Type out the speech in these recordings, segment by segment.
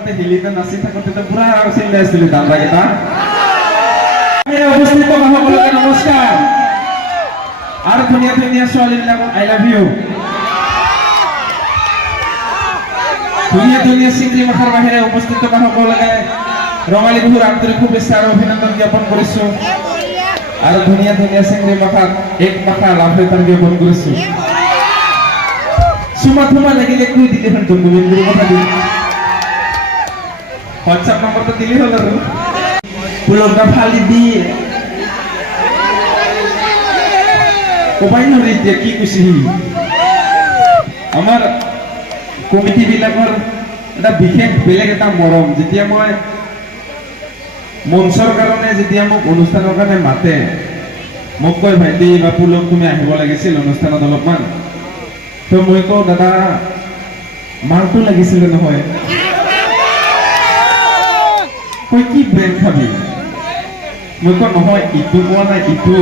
আগতে হিলিতে নাচি থাকোতে তো পুৰা চিল্লাই আছিলো দামৰাকেইটা। উপস্থিত সকলোকে নমস্কাৰ আৰু ধুনীয়া ধুনীয়া ছোৱালীবিলাকক আই লাভ ইউ। ধুনীয়া ধুনীয়া চিংৰি মাখাৰ বাহিৰে উপস্থিত থকা সকলোকে ৰঙালী বিহুৰ আন্তৰিক শুভেচ্ছা আৰু অভিনন্দন জ্ঞাপন কৰিছো আৰু ধুনীয়া ধুনীয়া চিংৰি মাখাক এক মাখা লাভ লেটাৰ জ্ঞাপন কৰিছো। চুমা থুমা লাগিলে কৈ দিলে হ'ল গোবিন্দৰ কথা দি হোৱাটছআপ নম্বৰটো দিলে হ'ল আৰু পুলকটা ফালি দিয়ে কবাই নৰি এতিয়া কি কৈছে আমাৰ কমিটি বিলাকৰ এটা বিশেষ বেলেগ এটা মৰম। যেতিয়া মই মঞ্চৰ কাৰণে যেতিয়া মোক অনুষ্ঠানৰ কাৰণে মাতে মোক কয় ভাইটি বা পুলক তুমি আহিব লাগিছিল অনুষ্ঠানত অলপমান, তো মই কওঁ দাদা মাৰটো লাগিছিলে নহয়। কই কি ব্ৰেড খাবি? মই কওঁ নহয় ইটো কোৱা নাই ইটো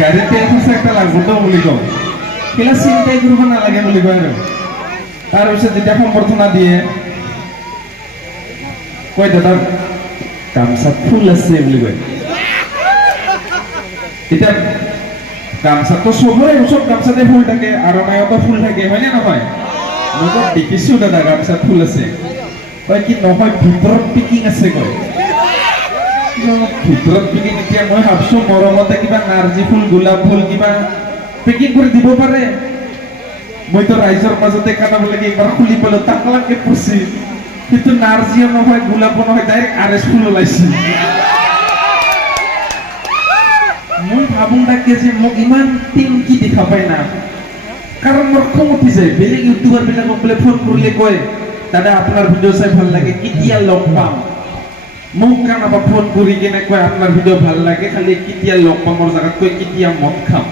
গাড়ীত তেল খৰচা একটা লাগবতো বুলি কওঁ। কেলা চিন্তাই কৰিব নালাগে বুলি কয় আৰু তাৰপিছত যেতিয়া সম্বৰ্ধনা দিয়ে কয় দাদা গামছাত ফুল আছে বুলি কয়। এতিয়া গামছাতো চবৰে চব গামছাতে ফুল থাকে আৰু নাইতো ফুল থাকে হয়নে নহয়? মই কওঁ দেখিছো দাদা গামছাত ফুল আছে। কয় কি নহয় ভিতৰত পিকিং আছে কয়। ভিতৰত পিকিং এতিয়া মই ভাবছো মৰমতে কিবা নাৰ্জী ফুল গোলাপ ফুল কিবা পেকিং কৰি দিব পাৰে। মইতো ৰাইজৰ মাজতে কাটাব লাগে একবাৰ খুলি পেলো তাকলাকে পচি কিন্তু নাৰ্জীও নহয় গোলাপো নহয় ডাইৰেক্ট আৰএছ ফুল ওলাইছে। মই ভাবো তাকে যে মোক ইমান টিংকি দেখা পাই না, কাৰণ মোৰ খং উঠি যায়। বেলেগ ইউটিউবাৰ বিলাকক বোলে ফোন কৰিলে কয় দাদা আপোনাৰ ভিডিঅ' চাই ভাল লাগে কেতিয়া লগ পাম। মোক কানাবা ফোন কৰি কেনে কয় আপোনাৰ ভিডিঅ' ভাল লাগে খালি কেতিয়া লগ পামৰ জাগাত কয় কেতিয়া মদ খাম।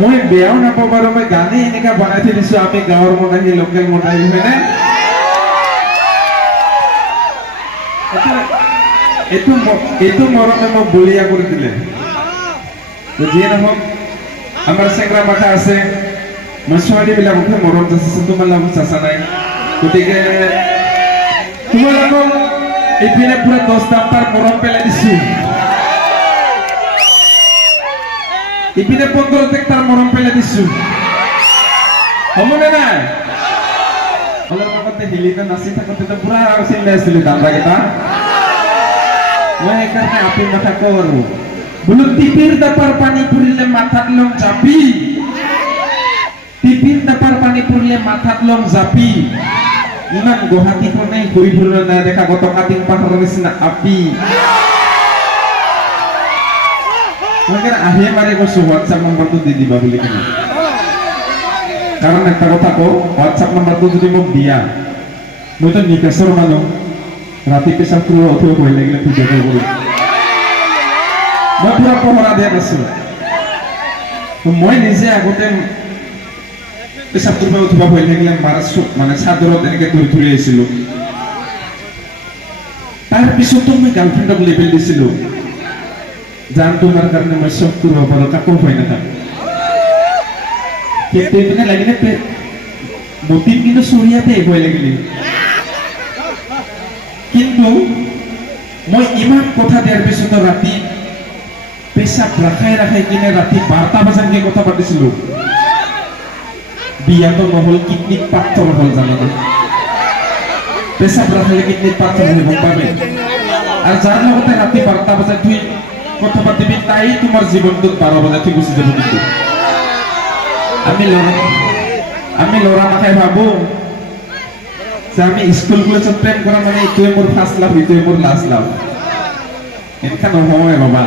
মই বেয়াও নাপাওঁ বাৰু, মই গানে এনেকা বনাই থৈ দিছো আমি গাঁৱৰ মনাহী লোকেল মনাহী হয়নে? এইটো মৰমে মোক বলিয়া কৰি দিলে। যিয়ে নহওক আমাৰ চেংৰা মাথা আছে, মই ছোৱালীবিলাককহে মৰম যাচিছো তোমালোকক চাচা নাই। গতিকে তোমালোকক এইপিনে পুৰা 10 দামপাৰ মৰম পেলাই দিছো, ইপিনে 15 টেক্টাৰ মৰম পেলাই দিছো। হ'বনে নাই? অলপ আগতে হিলিতে নাচি থাকোতে তো পুৰা চিল্লাই আছিলো দামৰাকেইটা। মই সেইকাৰণে আপি মাথা কওঁ আৰু বোলো টিপিৰ দাপাৰ পানী পৰিলে মাথাত লম জাপি, টিপিৰ দাপাৰ পানী পৰিলে মাথাত লম জাপি। ইমান গুৱাহাটীখনে ঘূৰি ফুৰিলে নাই দেখা গত কাটিং পাহাৰৰ নিচিনা আপি। মই আহিয়ে মাৰি কৈছো হোৱাটছআপ নম্বৰটো দি দিবা বুলি কিনে, কাৰণ এটা কথা কওঁ হোৱাটছআপ নম্বৰটো যদি মোক দিয়া মইতো নিকেশৰ মানুহ ৰাতি পেচাব কৰিব উঠিব ভয় লাগিলে ভিডিঅ' কল কৰোঁ। মই পুৰা পহৰা দিয়াত আছো। মই নিজে আগতে পেচাব কৰিব উঠিব ভয় লাগিলে মাৰা মানে চাদৰত এনেকে ধৰি ধৰি আহিছিলো। তাৰপিছতো মই গাৰ্লফ্ৰেণ্ডক লেবেল দিছিলো জান তোমাৰ কাৰণে মই চব কৰিব পাৰো কাকো ভয় নাথাক। কিন্তু এইপিনে লাগিলে মতিম কিন্তু চৰিয়াতে ভয় লাগিলে। কিন্তু মই ইমান কথা দিয়াৰ পিছতো ৰাতি পেচাব ৰাখাই ৰাখাই কিনে ৰাতি 12টা বজালৈকে কথা পাতিছিলো। বিয়াতো নহল, কিডনিত পাথৰ হল জানানে? পেচাব ৰাখালে কিডনিত পাথৰ হৈ গম পাবি। আৰু যাৰ লগতে ৰাতি 12টা বজাত তুই কথা পাতিবি তাই তোমাৰ জীৱনটোত 12 বজাত ঠিক গুচি যাব। কিন্তু আমি ল'ৰা মাথাই ভাবো যে আমি স্কুল কলেজত প্ৰেম কৰা মানে এইটোৱে মোৰ ফাৰ্ষ্ট লাভ এইটোৱে মোৰ লাষ্ট লাভ। এনেকা নহয় বাবা।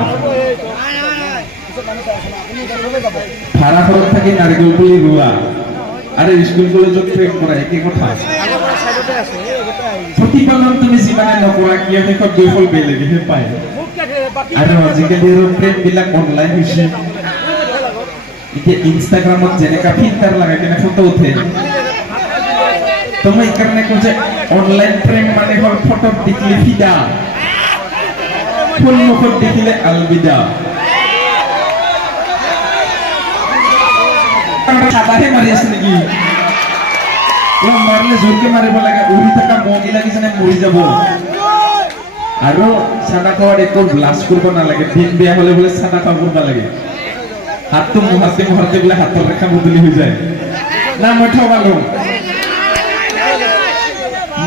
ভাড়া ঘৰত থাকি নাৰিকল পুলি ৰোৱা আৰু স্কুল কলেজত প্ৰেম কৰা একে কথা। প্ৰতিপালন তুমি যিমানে নকৰা কিয় শেষত গৈ ফল বেলেগেহে পায়। আৰু আজিকালি প্ৰেম বিলাক অনলাইন হৈছে। এতিয়া ইনষ্টাগ্ৰামত যেনেকা ফিল্টাৰ লগাই কিনে ফটো উঠে, তো মই এইকাৰণে কওঁ যে অনলাইন প্ৰেম মানে হ'ল ফটোত দেখিলে ফিদা, সন্মুখত দেখিলে আলবিদা। সাদাহে মাৰি আছে নেকি? মাৰিলে জোৰকে মাৰিব লাগে, উৰি থকা মগি লাগিছে মৰি যাব। আৰু চানা খোৱাত একো লাজ কৰিব নালাগে, দিন বেয়া হলে বোলে চানা খাব লাগে, হাতটো মোহাতে বোলে হাতৰ ৰেখা বদলি হৈ যায় না। মই ঠগালো,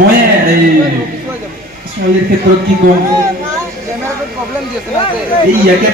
মই এই ছোৱালীৰ ক্ষেত্ৰত কি কম, এই ইয়াকে